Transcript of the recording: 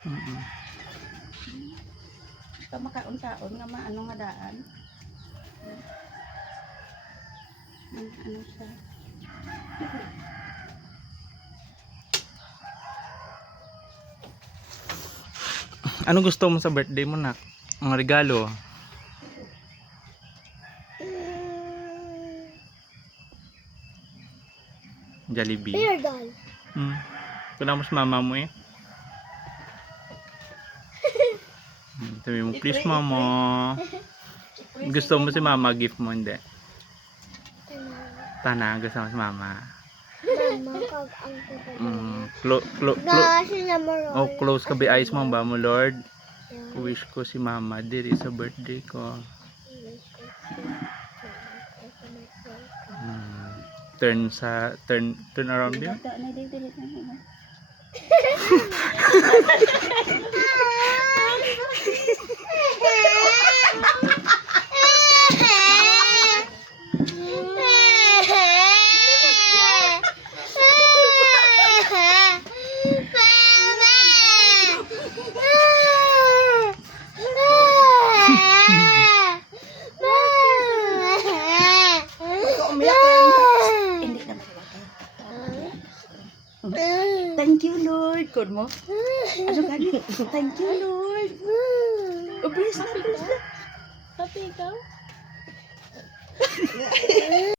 Ito makaon-kaon nga maano nga daan. Ano siya? Ano gusto mo sa birthday mo, nak? Ang regalo? Jollibee. Beer doll. Kuna mo sa mama mo eh. Sabi mo, please mama. Gusto mo si mama, gift mo, hindi? Tana, gusto mo si mama. Mama, kag ang Close ka ba eyes mo ba mo, Lord? Wish ko si mama diri sa birthday ko. Turn around din. Thank you, Lord. Good mo? Ano ka? Thank you, Lord. Oh, bless na, bless na. Tapi ikaw?